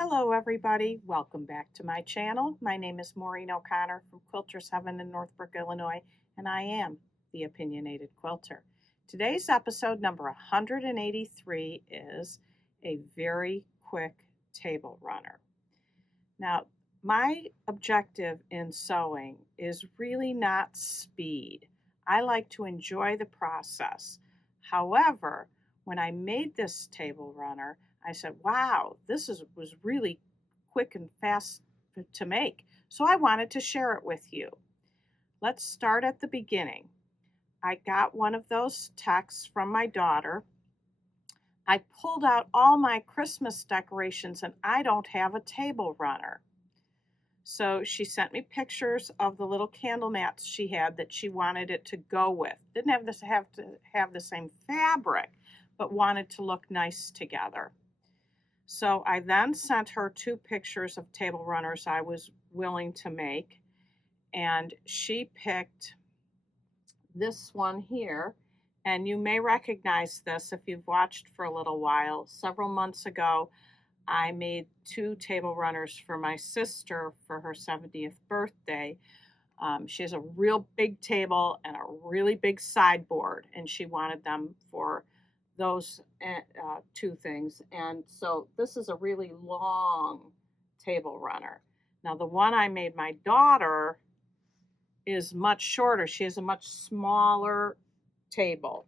Hello everybody, welcome back to my channel. My name is Maureen O'Connor from Quilters Heaven in Northbrook, Illinois, and I am the Opinionated Quilter. Today's episode number 183 is a very quick table runner. Now, my objective in sewing is really not speed. I like to enjoy the process. However, when I made this table runner, I said, wow, was really quick and fast to make. So I wanted to share it with you. Let's start at the beginning. I got one of those texts from my daughter. I pulled out all my Christmas decorations and I don't have a table runner. So she sent me pictures of the little candle mats she had that she wanted it to go with. Didn't have to have the same fabric, but wanted to look nice together. So I then sent her 2 pictures of table runners I was willing to make, and she picked this one here, and you may recognize this if you've watched for a little while. Several months ago, I made 2 table runners for my sister for her 70th birthday. She has a real big table and a really big sideboard, and she wanted them for those 2 things. And so this is a really long table runner. Now the one I made my daughter is much shorter. She has a much smaller table.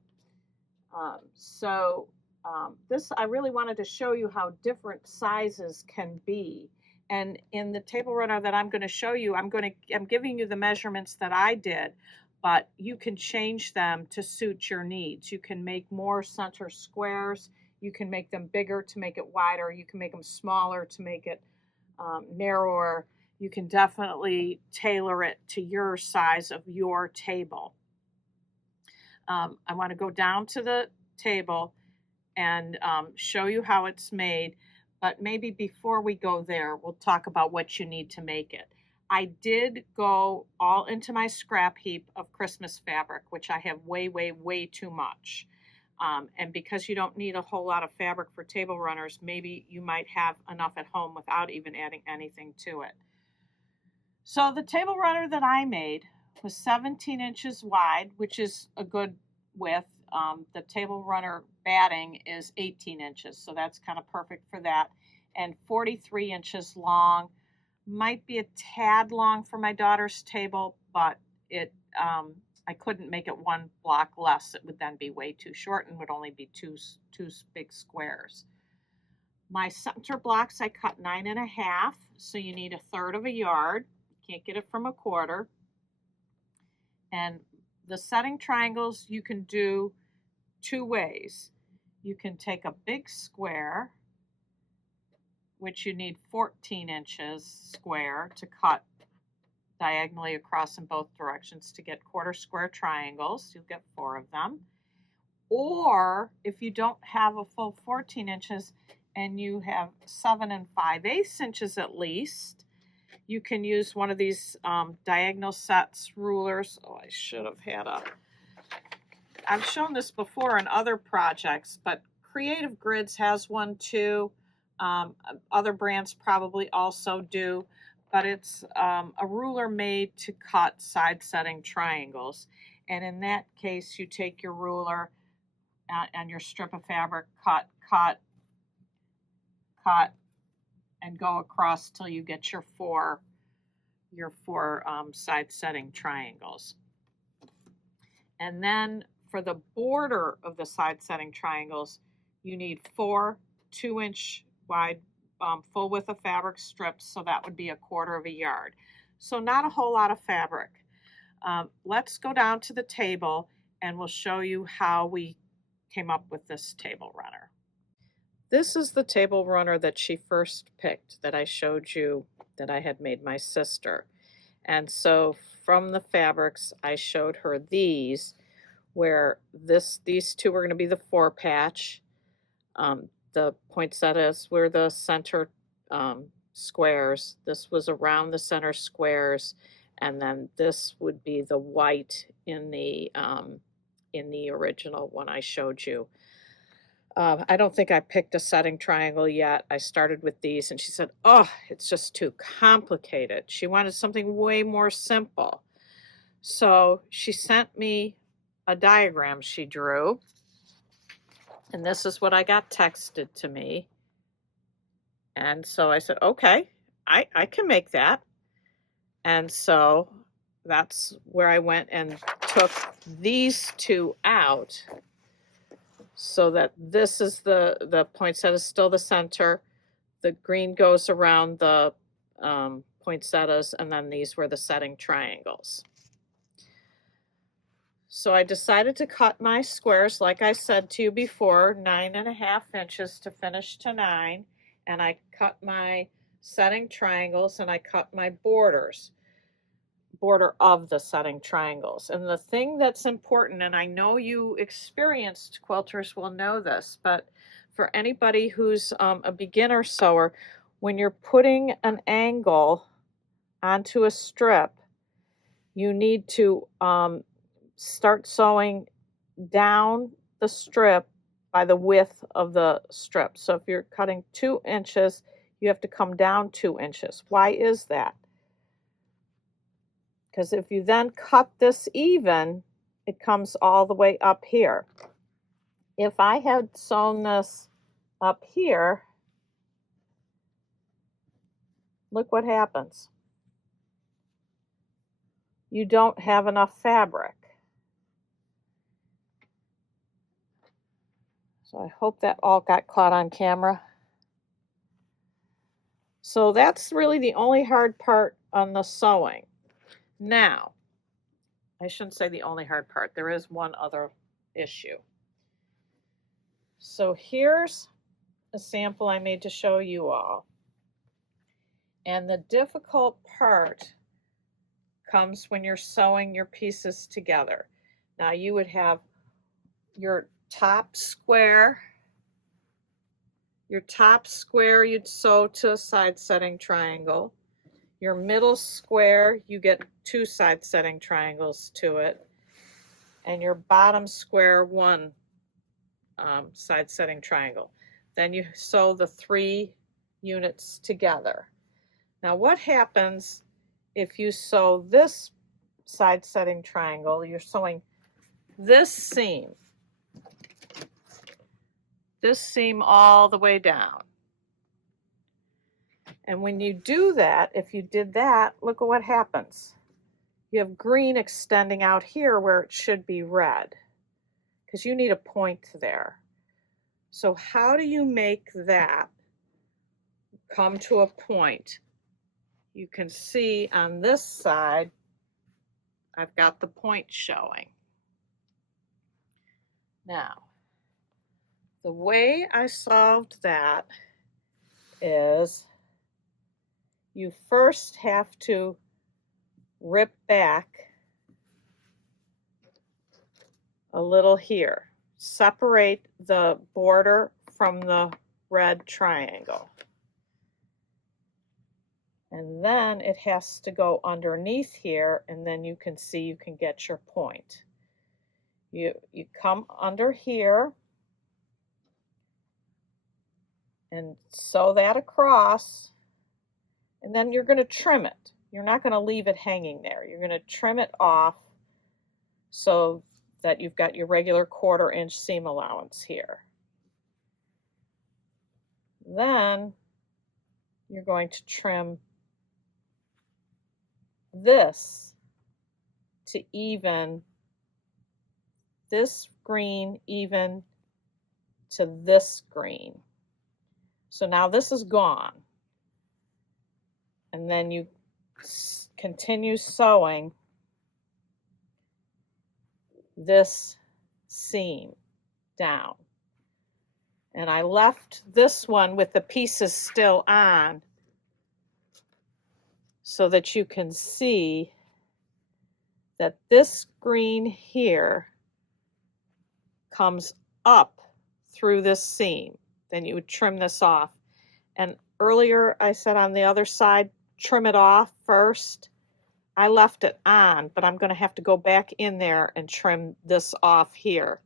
This, I really wanted to show you how different sizes can be. And in the table runner that I'm going to show you, I'm giving you the measurements that I did, but you can change them to suit your needs. You can make more center squares. You can make them bigger to make it wider. You can make them smaller to make it narrower. You can definitely tailor it to your size of your table. I want to go down to the table and show you how it's made, but maybe before we go there, we'll talk about what you need to make it. I did go all into my scrap heap of Christmas fabric, which I have way, way, way too much. And because you don't need a whole lot of fabric for table runners, maybe you might have enough at home without even adding anything to it. So the table runner that I made was 17 inches wide, which is a good width. The table runner batting is 18 inches, so that's kind of perfect for that. And 43 inches long. Might be a tad long for my daughter's table, but I couldn't make it 1 block less. It would then be way too short and would only be two big squares. My center blocks I cut 9.5, so you need 1/3 of a yard. You can't get it from 1/4. And the setting triangles you can do 2 ways. You can take a big square, which you need 14 inches square to cut diagonally across in both directions to get 1/4 square triangles. You'll get 4 of them. Or if you don't have a full 14 inches and you have 7 5/8 inches at least, you can use one of these diagonal sets rulers. Oh, I should have had I've shown this before in other projects, but Creative Grids has one too. Other brands probably also do, but it's a ruler made to cut side setting triangles. And in that case, you take your ruler and your strip of fabric, cut, and go across till you get your four side setting triangles. And then for the border of the side setting triangles, you need 4 2-inch wide full width of fabric strips, so that would be 1/4 of a yard. So not a whole lot of fabric. Let's go down to the table and we'll show you how we came up with this table runner. This is the table runner that she first picked that I showed you that I had made my sister. And so from the fabrics, I showed her these, where these 2 were going to be the 4 patch. The poinsettias were the center squares. This was around the center squares, and then this would be the white in the original one I showed you. I don't think I picked a setting triangle yet. I started with these, and she said, oh, it's just too complicated. She wanted something way more simple. So she sent me a diagram she drew, and this is what I got texted to me. And so I said, okay, I can make that. And so that's where I went and took these two out, so that this is the poinsettia is still the center. The green goes around the poinsettias, and then these were the setting triangles. So I decided to cut my squares, like I said to you before, 9.5 inches to finish to 9. And I cut my setting triangles, and I cut my border of the setting triangles. And the thing that's important, and I know you experienced quilters will know this, but for anybody who's a beginner sewer, when you're putting an angle onto a strip, you need to start sewing down the strip by the width of the strip. So if you're cutting 2 inches, you have to come down 2 inches. Why is that? Because if you then cut this even, it comes all the way up here. If I had sewn this up here, look what happens. You don't have enough fabric. So I hope that all got caught on camera. So that's really the only hard part on the sewing. Now, I shouldn't say the only hard part. There is one other issue. So here's a sample I made to show you all. And the difficult part comes when you're sewing your pieces together. Now you would have your top square. Your top square you'd sew to a side setting triangle. Your middle square, you get 2 side setting triangles to it. And your bottom square, 1 side setting triangle. Then you sew the 3 units together. Now what happens if you sew this side setting triangle? You're sewing this seam all the way down. And when you do that, if you did that, look at what happens. You have green extending out here where it should be red, because you need a point there. So how do you make that come to a point? You can see on this side, I've got the point showing. Now, the way I solved that is you first have to rip back a little here. Separate the border from the red triangle. And then it has to go underneath here, and then you can see you can get your point. You come under here and sew that across, and then you're going to trim it. You're not going to leave it hanging there. You're going to trim it off so that you've got your regular 1/4 inch seam allowance here. Then you're going to trim this to even this green even to this green. So now this is gone. And then you continue sewing this seam down. And I left this one with the pieces still on so that you can see that this green here comes up through this seam. Then you would trim this off. And earlier I said on the other side, trim it off first. I left it on, but I'm going to have to go back in there and trim this off here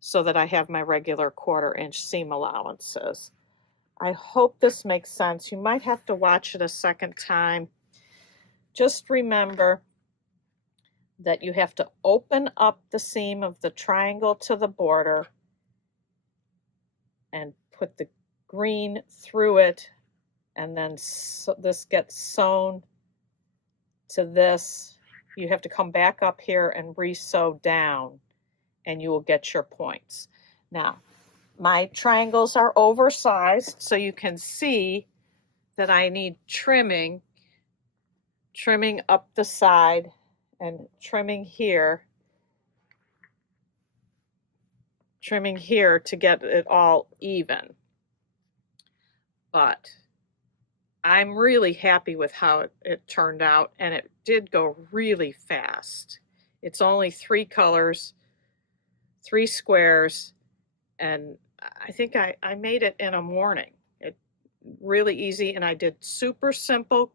so that I have my regular 1/4 inch seam allowances. I hope this makes sense. You might have to watch it a second time. Just remember that you have to open up the seam of the triangle to the border and put the green through it, and then this gets sewn to this. You have to come back up here and re-sew down, and you will get your points. Now, my triangles are oversized, so you can see that I need trimming up the side and trimming here to get it all even. But I'm really happy with how it turned out, and it did go really fast. It's only 3 colors, 3 squares, and I think I made it in a morning. It really easy, and I did super simple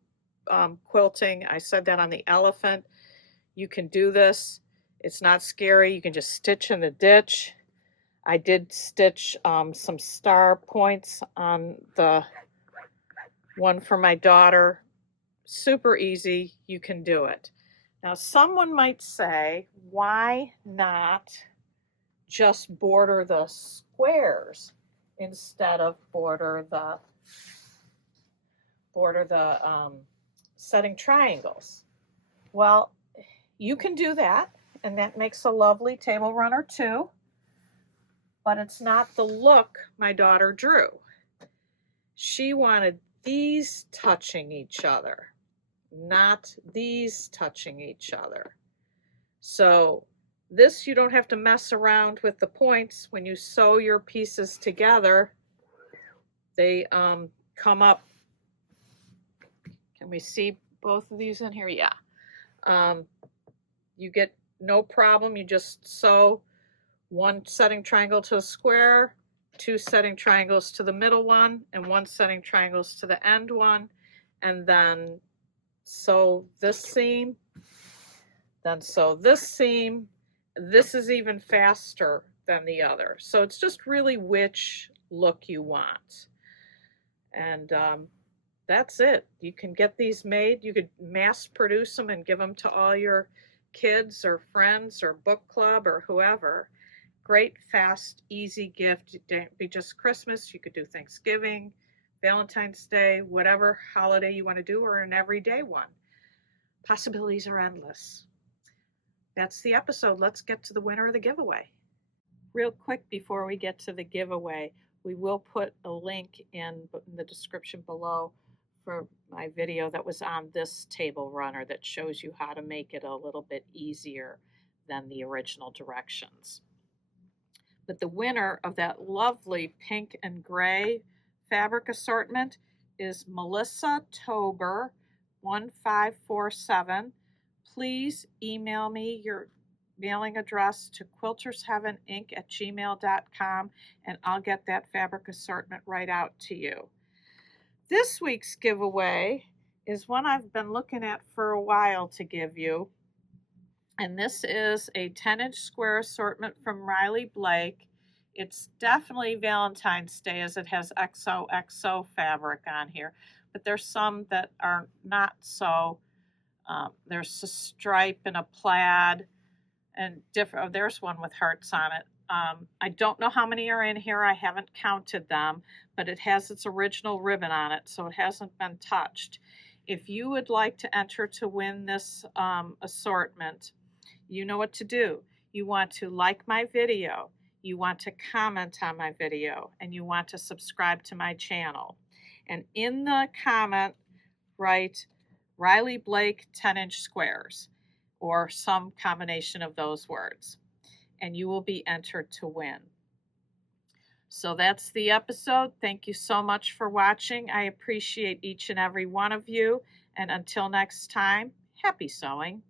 quilting. I said that on the elephant. You can do this. It's not scary. You can just stitch in the ditch. I did stitch some star points on the one for my daughter. Super easy. You can do it. Now, someone might say, why not just border the squares instead of border the setting triangles? Well, you can do that, and that makes a lovely table runner too, but it's not the look my daughter drew. She wanted these touching each other, not these touching each other. So this, you don't have to mess around with the points. When you sew your pieces together, they come up. Can we see both of these in here? Yeah. You get no problem. You just sew 1 setting triangle to a square, 2 setting triangles to the middle one, and 1 setting triangles to the end one, and then sew this seam, then sew this seam. This is even faster than the other. So it's just really which look you want. And that's it. You can get these made. You could mass produce them and give them to all your kids or friends or book club or whoever. Great, fast, easy gift. It don't be just Christmas. You could do Thanksgiving, Valentine's Day, whatever holiday you want to do, or an everyday one. Possibilities are endless. That's the episode. Let's get to the winner of the giveaway. Real quick before we get to the giveaway, we will put a link in the description below for my video that was on this table runner that shows you how to make it a little bit easier than the original directions. But the winner of that lovely pink and gray fabric assortment is Melissa Tober 1547. Please email me your mailing address to quiltersheaveninc@gmail.com, and I'll get that fabric assortment right out to you. This week's giveaway is one I've been looking at for a while to give you. And this is a 10-inch square assortment from Riley Blake. It's definitely Valentine's Day, as it has XOXO fabric on here, but there's some that are not so. There's a stripe and a plaid and different. Oh, there's one with hearts on it. I don't know how many are in here. I haven't counted them, but it has its original ribbon on it, so it hasn't been touched. If you would like to enter to win this assortment, you know what to do. You want to like my video, you want to comment on my video, and you want to subscribe to my channel. And in the comment, write Riley Blake 10-inch squares, or some combination of those words, and you will be entered to win. So that's the episode. Thank you so much for watching. I appreciate each and every one of you, and until next time, happy sewing.